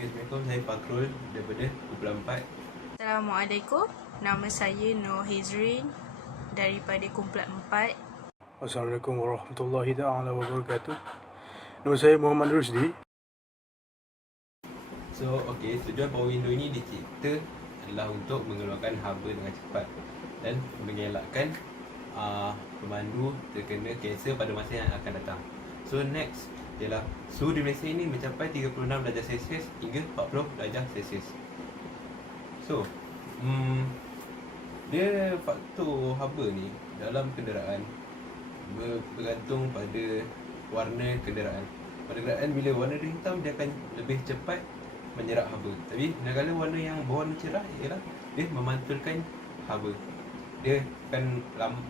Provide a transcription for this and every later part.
Okay, Assalamualaikum. Saya Fakrul daripada Kumpulan 4. Assalamualaikum, nama saya Nur Hizrin daripada Kumpulan 4. Assalamualaikum warahmatullahi taala wabarakatuh. Nama saya Muhammad Rusdi. So, tujuan Power Window ini dicipta adalah untuk mengeluarkan haba dengan cepat dan mengelakkan pemandu terkena kanser pada masa yang akan datang. So, next ialah suhu di Malaysia ini mencapai 36 darjah Celsius hingga 40 darjah Celsius. So, dia faktor haba ni dalam kenderaan bergantung pada warna kenderaan. Pada kenderaan, bila warna dia hitam, dia akan lebih cepat menyerap haba. Tapi manakala warna yang berwarna cerah ialah dia memantulkan haba. Dia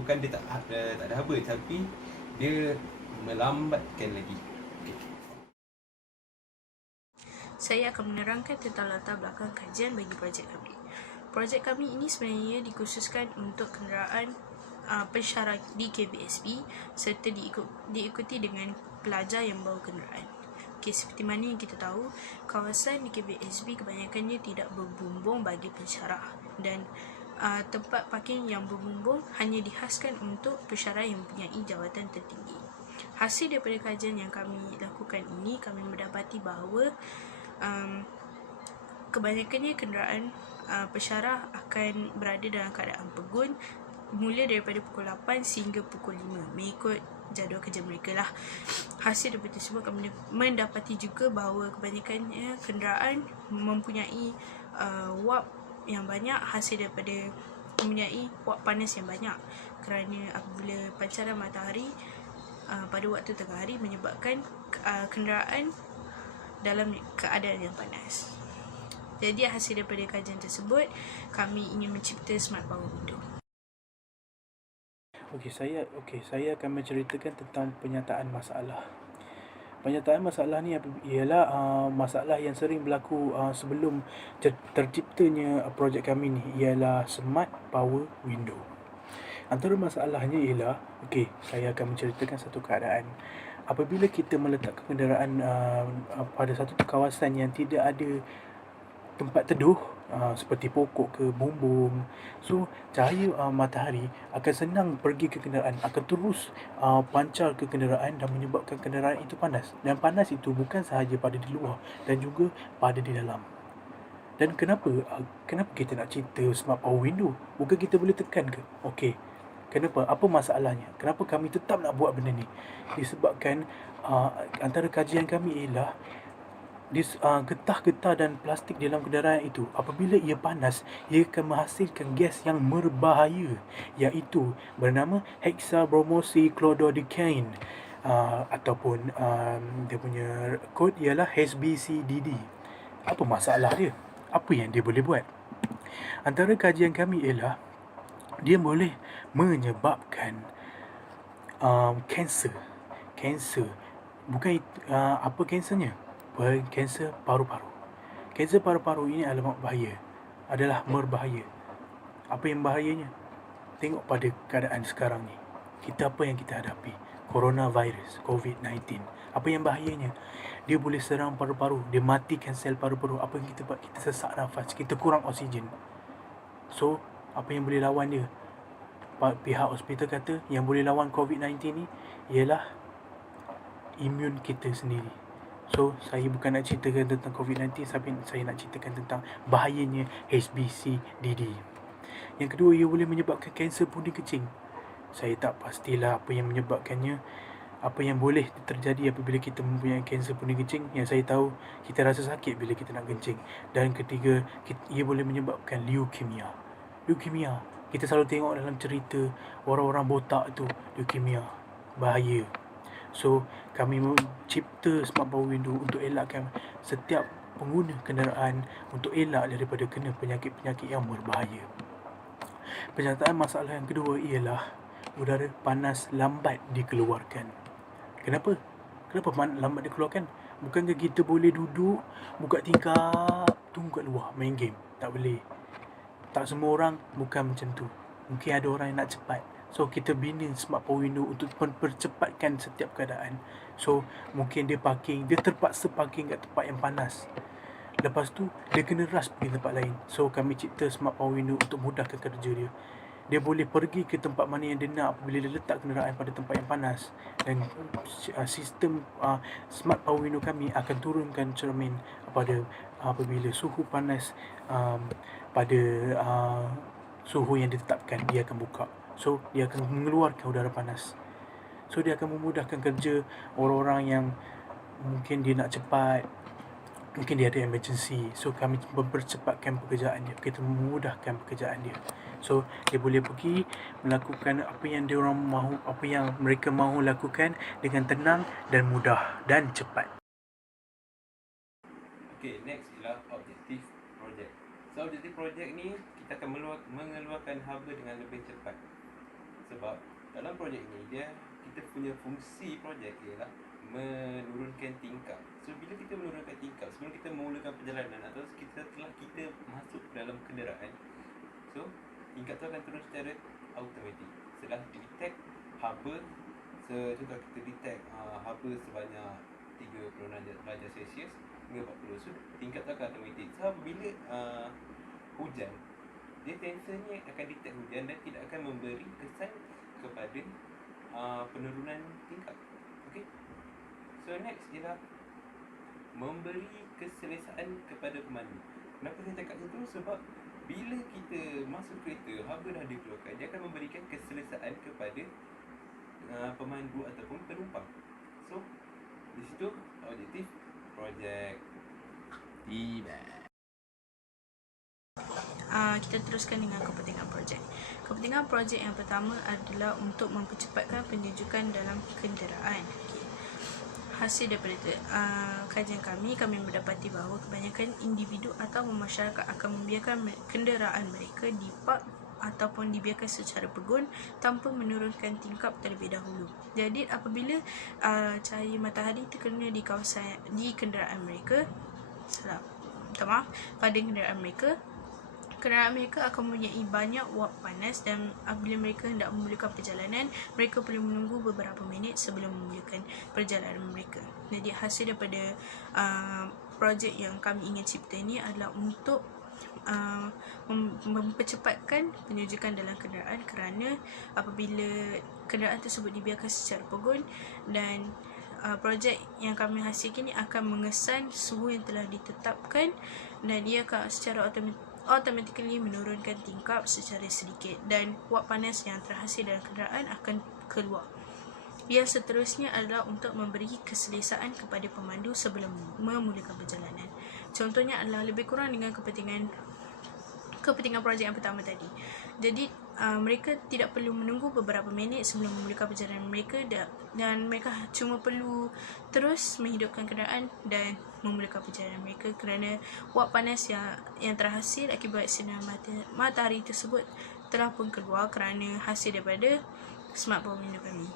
bukan dia tak ada haba, tapi dia melambatkan lagi. Saya akan menerangkan tentang latar belakang kajian bagi projek kami. Projek kami ini sebenarnya dikhususkan untuk kenderaan pensyarah di KBSB serta diikuti dengan pelajar yang membawa kenderaan. Seperti mana yang kita tahu, kawasan di KBSB kebanyakannya tidak berbumbung bagi pensyarah dan tempat parking yang berbumbung hanya dihaskan untuk pensyarah yang mempunyai jawatan tertinggi. Hasil daripada kajian yang kami lakukan ini, kami mendapati bahawa kebanyakannya kenderaan pensyarah akan berada dalam keadaan pegun mula daripada pukul 8 sehingga pukul 5 mengikut jadual kerja mereka lah. Hasil daripada tersebut kami mendapati juga bahawa kebanyakannya kenderaan mempunyai wap yang banyak hasil daripada mempunyai wap panas yang banyak, kerana apabila pancaran matahari pada waktu tengah hari menyebabkan kenderaan dalam keadaan yang panas. Jadi hasil daripada kajian tersebut, kami ingin mencipta Smart Power Window. Saya akan menceritakan tentang penyataan masalah. Penyataan masalah ni ialah masalah yang sering berlaku sebelum terciptanya projek kami ni, ialah Smart Power Window. Antara masalahnya ialah, saya akan menceritakan satu keadaan. Apabila kita meletakkan kenderaan pada satu kawasan yang tidak ada tempat teduh, seperti pokok ke bumbung, so cahaya matahari akan senang pergi ke kenderaan, akan terus pancar ke kenderaan dan menyebabkan kenderaan itu panas. Dan panas itu bukan sahaja pada di luar dan juga pada di dalam. Dan kenapa kita nak cipta Smart Power Window? Bukan kita boleh tekan ke? Kenapa? Apa masalahnya? Kenapa kami tetap nak buat benda ni? Disebabkan antara kajian kami ialah getah-getah dan plastik dalam kenderaan itu, apabila ia panas, ia akan menghasilkan gas yang berbahaya, iaitu bernama hexabromociclododecane, ataupun dia punya kod ialah HBCDD. Apa masalah dia? Apa yang dia boleh buat? Antara kajian kami ialah dia boleh menyebabkan kanser. Bukan apa kansernya? Kanser paru-paru. Kanser paru-paru ini adalah berbahaya. Apa yang bahayanya? Tengok pada keadaan sekarang ni. Apa yang kita hadapi? Coronavirus, COVID-19. Apa yang bahayanya? Dia boleh serang paru-paru. Dia matikan sel paru-paru. Apa yang kita buat? Kita sesak nafas. Kita kurang oksigen. So, apa yang boleh lawan dia? Pihak hospital kata yang boleh lawan COVID-19 ni ialah imun kita sendiri. So, saya bukan nak ceritakan tentang COVID-19, tapi saya nak ceritakan tentang bahayanya HBCDD. Yang kedua, ia boleh menyebabkan kanser pundi kecing. Saya tak pastilah apa yang menyebabkannya, apa yang boleh terjadi apabila kita mempunyai kanser pundi kecing. Yang saya tahu, kita rasa sakit bila kita nak kencing. Dan ketiga, ia boleh menyebabkan leukemia. Kita selalu tengok dalam cerita orang-orang botak tu, leukemia. Bahaya. So, kami mencipta Smart Power Window untuk elakkan setiap pengguna kenderaan untuk elak daripada kena penyakit-penyakit yang berbahaya. Penyataan masalah yang kedua ialah udara panas lambat dikeluarkan. Kenapa lambat dikeluarkan? Bukankah kita boleh duduk, buka tingkap, tunggu kat luar, main game? Tak boleh. Tak semua orang bukan macam tu. Mungkin ada orang yang nak cepat. So, kita bina Smart Power Window untuk mempercepatkan setiap keadaan. So, mungkin dia terpaksa parking kat tempat yang panas. Lepas tu dia kena rush pergi tempat lain. So kami cipta smart power window untuk mudahkan kerja dia. Dia boleh pergi ke tempat mana yang dia nak apabila dia letak kenderaan pada tempat yang panas. Dan sistem smart power window kami akan turunkan cermin apabila suhu panas pada suhu yang ditetapkan, dia akan buka. So dia akan mengeluarkan udara panas. So dia akan memudahkan kerja orang-orang yang mungkin dia nak cepat, mungkin dia ada emergency. So kami mempercepatkan pekerjaan dia, kita memudahkan pekerjaan dia. So dia boleh pergi melakukan apa yang dia orang mahu, apa yang mereka mahu lakukan dengan tenang dan mudah dan cepat. Okay, next ialah objektif projek. So objektif projek ni kita akan mengeluarkan haba dengan lebih cepat. Sebab dalam projek ni kita punya fungsi projek ialah menurunkan tingkap. So bila kita menurunkan tingkap, sebelum kita memulakan perjalanan atau setelah kita masuk dalam kenderaan, so tingkap tu akan turun secara automatik. Setelah detect haba, juga kita detect haba sebanyak 36 darjah Celsius hingga 40. So tingkap tu akan automatik. So apabila hujan, dia sensornya akan detect hujan dan tidak akan memberi kesan kepada penurunan tingkap. Okay. So next ialah memberi keselesaan kepada pemandu. Kenapa saya cakap itu? Sebab bila kita masuk kereta, haba dah dikeluarkan, dia akan memberikan keselesaan kepada pemandu ataupun penumpang. So di situ objektif projek. Tiba. Kita teruskan dengan kepentingan projek. Kepentingan projek yang pertama adalah untuk mempercepatkan penunjukan dalam kenderaan. Okay. Hasil daripada kajian kami mendapati bahawa kebanyakan individu atau masyarakat akan membiarkan kenderaan mereka dipark ataupun dibiarkan secara pegun tanpa menurunkan tingkap terlebih dahulu. Jadi apabila cahaya matahari terkena di kenderaan mereka, pada kenderaan mereka akan mempunyai banyak wap panas, dan apabila mereka hendak memulakan perjalanan, mereka perlu menunggu beberapa minit sebelum memulakan perjalanan mereka. Jadi hasil daripada projek yang kami ingin cipta ni adalah untuk mempercepatkan penunjukan dalam kenderaan, kerana apabila kenderaan tersebut dibiarkan secara pegun, dan projek yang kami hasilkan ini akan mengesan suhu yang telah ditetapkan, dan ia akan secara automatically menurunkan tingkap secara sedikit, dan wap panas yang terhasil dalam kenderaan akan keluar. Yang seterusnya adalah untuk memberi keselesaan kepada pemandu sebelum memulakan perjalanan. Contohnya adalah lebih kurang dengan kepentingan projek yang pertama tadi. Jadi mereka tidak perlu menunggu beberapa minit sebelum memulakan perjalanan mereka, dan mereka cuma perlu terus menghidupkan kenderaan dan memulakan perjalanan mereka, kerana wap panas yang terhasil akibat sinar matahari tersebut telah pun keluar kerana hasil daripada smart power window kami.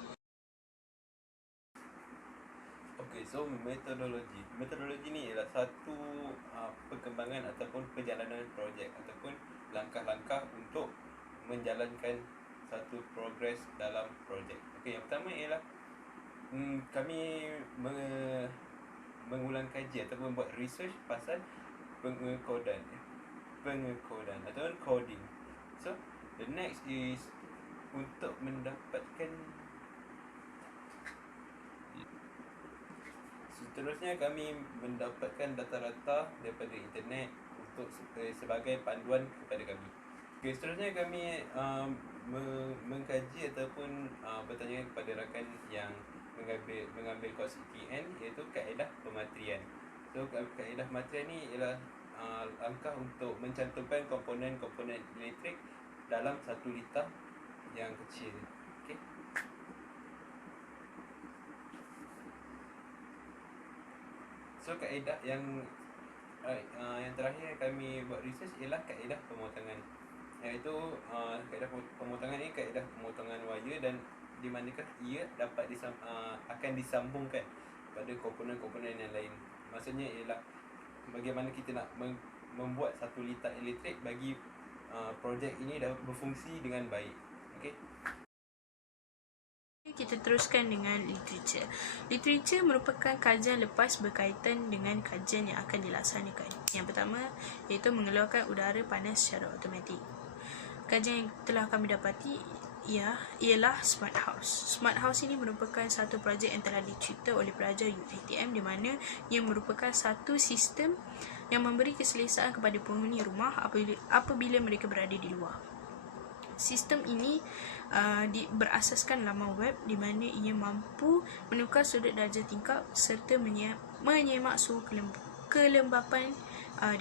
Okay, so metodologi ni ialah satu perkembangan ataupun perjalanan projek ataupun langkah-langkah untuk menjalankan satu progres dalam projek. Okay, yang pertama ialah kami mengulang kaji ataupun buat research pasal pengekodan ataupun coding. So the next is untuk mendapatkan, seterusnya kami mendapatkan data-data daripada internet untuk sebagai panduan kepada kami. Okay, seterusnya kami mengkaji ataupun bertanya kepada rakan yang mengambil kos ETN, iaitu kaedah pematrian. So kaedah pematrian ni ialah langkah untuk mencantumkan komponen-komponen elektrik dalam satu litar yang kecil. Okay. So kaedah yang terakhir kami buat research ialah kaedah pemotongan, iaitu kaedah pemotongan ni kaedah pemotongan wire, dan di manakah ia dapat akan disambungkan pada komponen-komponen yang lain. Maksudnya ialah bagaimana kita nak membuat satu litar elektrik bagi projek ini dapat berfungsi dengan baik. Okey. kita teruskan dengan literature. Literature merupakan kajian lepas berkaitan dengan kajian yang akan dilaksanakan. Yang pertama iaitu mengeluarkan udara panas secara automatik. Kajian yang telah kami dapati ialah Smart House. Smart House ini merupakan satu projek yang telah dicipta oleh pelajar UiTM di mana ia merupakan satu sistem yang memberi keselesaan kepada penghuni rumah apabila mereka berada di luar. Sistem ini berasaskan laman web di mana ia mampu menukar sudut darjah tingkap serta menyemak suhu kelembapan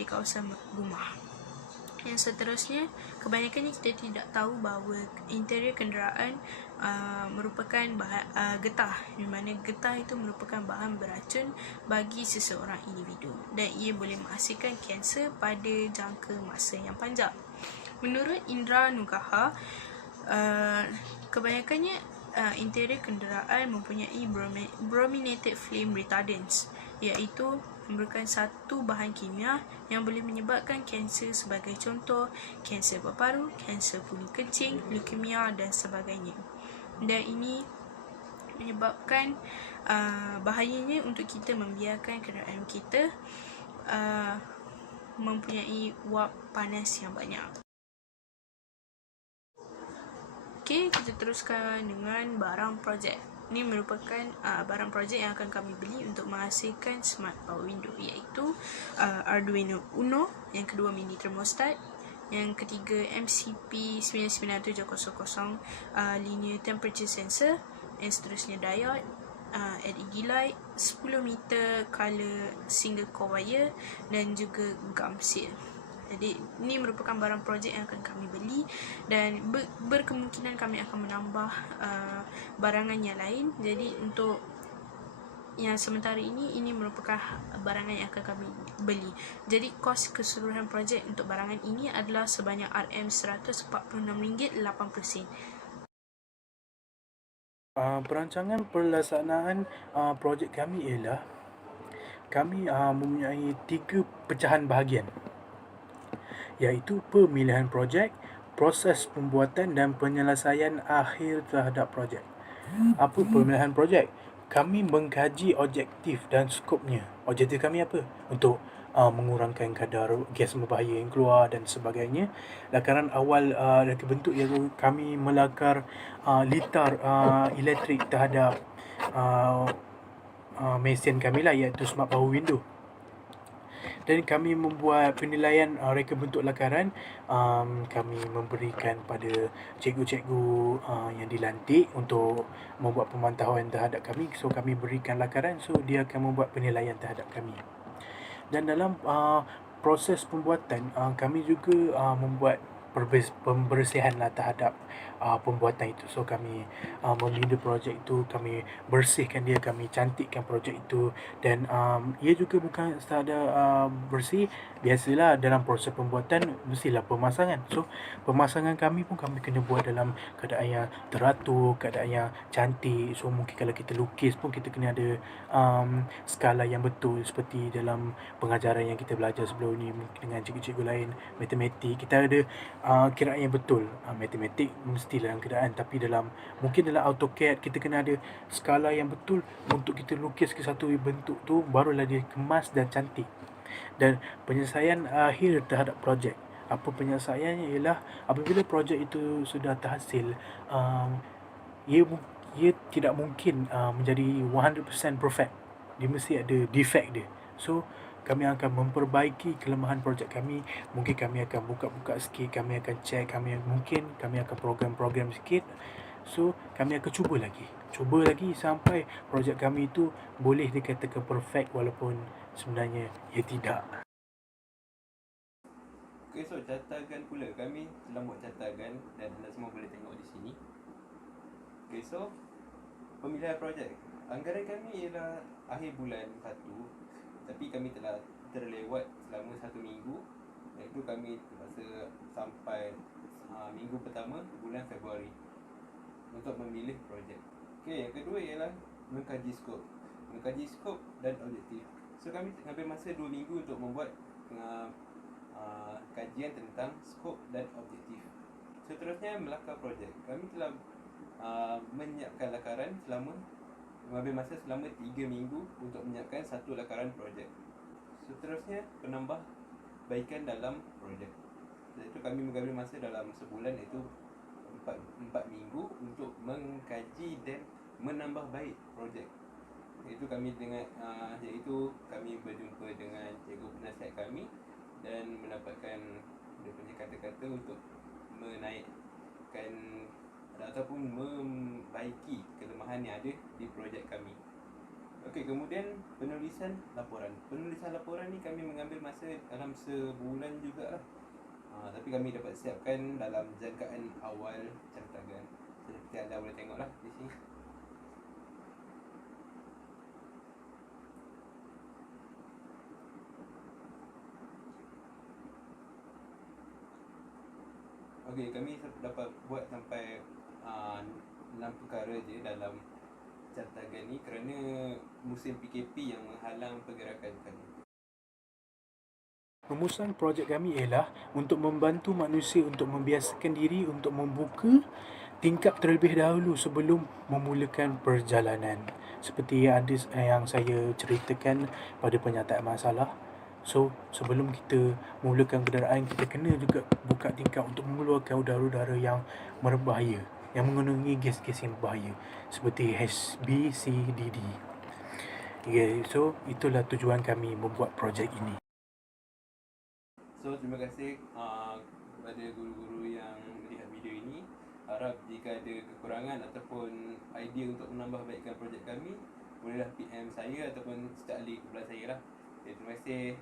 di kawasan rumah. Yang seterusnya, kebanyakannya kita tidak tahu bahawa interior kenderaan merupakan getah, di mana getah itu merupakan bahan beracun bagi seseorang individu dan ia boleh menghasilkan kanser pada jangka masa yang panjang. Menurut Indra Nugraha, kebanyakannya interior kenderaan mempunyai brominated flame retardants, iaitu merupakan satu bahan kimia yang boleh menyebabkan kanser sebagai contoh kanser paru-paru, kanser kulit kencing, leukemia dan sebagainya. Dan ini menyebabkan bahayanya untuk kita membiarkan kenderaan kita mempunyai wap panas yang banyak. Okey, kita teruskan dengan barang projek. Ini merupakan barang projek yang akan kami beli untuk menghasilkan smart power window, iaitu Arduino Uno, yang kedua mini thermostat, yang ketiga MCP 99700 linear temperature sensor, yang seterusnya diode, LED light, 10 meter color single core wire dan juga gum seal. Jadi ini merupakan barang projek yang akan kami beli dan berkemungkinan kami akan menambah barangan yang lain. Jadi untuk yang sementara ini merupakan barangan yang akan kami beli. Jadi kos keseluruhan projek untuk barangan ini adalah sebanyak RM146.80 sen. Perancangan pelaksanaan projek kami ialah kami mempunyai 3 pecahan bahagian, iaitu pemilihan projek, proses pembuatan dan penyelesaian akhir terhadap projek. Apa pemilihan projek? Kami mengkaji objektif dan skopnya. Objektif kami apa? Untuk mengurangkan kadar gas berbahaya yang keluar dan sebagainya. Lakaran awal reka bentuk iaitu kami melakar litar elektrik terhadap mesin kami lah, iaitu smart power window. Dan kami membuat penilaian reka bentuk lakaran. Kami memberikan pada cikgu-cikgu yang dilantik untuk membuat pemantauan terhadap kami. So kami berikan lakaran, so dia akan membuat penilaian terhadap kami. Dan dalam proses pembuatan, kami juga membuat pembersihan lah terhadap pembuatan itu. So kami membina projek itu, kami bersihkan dia, kami cantikkan projek itu. Dan ia juga bukan sekadar bersih. Biasalah dalam proses pembuatan mestilah pemasangan. So pemasangan kami pun kami kena buat dalam keadaan yang teratur, keadaan yang cantik. So mungkin kalau kita lukis pun kita kena ada skala yang betul, seperti dalam pengajaran yang kita belajar sebelum ni dengan cikgu-cikgu lain. Matematik kita ada kiraan yang betul. Matematik mesti dalam kiraan, tapi mungkin dalam AutoCAD kita kena ada skala yang betul untuk kita lukis ke satu bentuk tu, barulah dia kemas dan cantik. Dan penyelesaian akhir terhadap projek, apa penyelesaiannya ialah apabila projek itu sudah terhasil, ia tidak mungkin menjadi 100% perfect. Dia mesti ada defect dia. So kami akan memperbaiki kelemahan projek kami. Mungkin kami akan buka-buka sikit, kami akan check, mungkin kami akan program-program sikit. So kami akan cuba lagi sampai projek kami itu boleh dikatakan perfect, walaupun sebenarnya ia tidak. Okay, so catagan pula, kami telah buat catagan dan anda semua boleh tengok di sini. Okay, so pemilihan projek, anggaran kami ialah akhir bulan 1, tapi kami telah terlewat selama 1 minggu, iaitu kami terpaksa sampai minggu pertama bulan Februari untuk memilih projek. Okey, yang kedua ialah mengkaji skop dan objektif. So kami mengambil masa 2 minggu untuk membuat kajian tentang skop dan objektif. Seterusnya melakar projek. Kami telah menyiapkan lakaran mengambil masa selama 3 minggu untuk menyiapkan satu lakaran projek. Seterusnya, penambahbaikan dalam projek. Iaitu kami mengambil masa dalam sebulan, iaitu 4 minggu untuk mengkaji dan menambah baik projek. Iaitu kami berjumpa dengan cikgu penasihat kami dan mendapatkan dia punya kata-kata untuk menaikkan ataupun membaiki kelemahan yang ada di projek kami. Okey, kemudian penulisan laporan. Penulisan laporan ni kami mengambil masa dalam sebulan jugalah. Tapi kami dapat siapkan dalam jangkaan awal cartagan. Seperti anda boleh tengoklah di sini. Okey, kami dapat buat sampai 6 perkara je dalam cartagan ni kerana musim PKP yang menghalang pergerakan kami. Rumusan projek kami ialah untuk membantu manusia untuk membiasakan diri untuk membuka tingkap terlebih dahulu sebelum memulakan perjalanan. Seperti yang saya ceritakan pada penyataan masalah. So, sebelum kita memulakan kenderaan, kita kena juga buka tingkap untuk mengeluarkan udara-udara yang berbahaya, yang mengandungi gas-gas yang berbahaya seperti HBCDD. So, itulah tujuan kami membuat projek ini. So, terima kasih kepada guru-guru yang melihat video ini. Harap jika ada kekurangan ataupun idea untuk menambahbaikkan projek kami, bolehlah PM saya ataupun Cik Ali kepada saya lah. Terima kasih.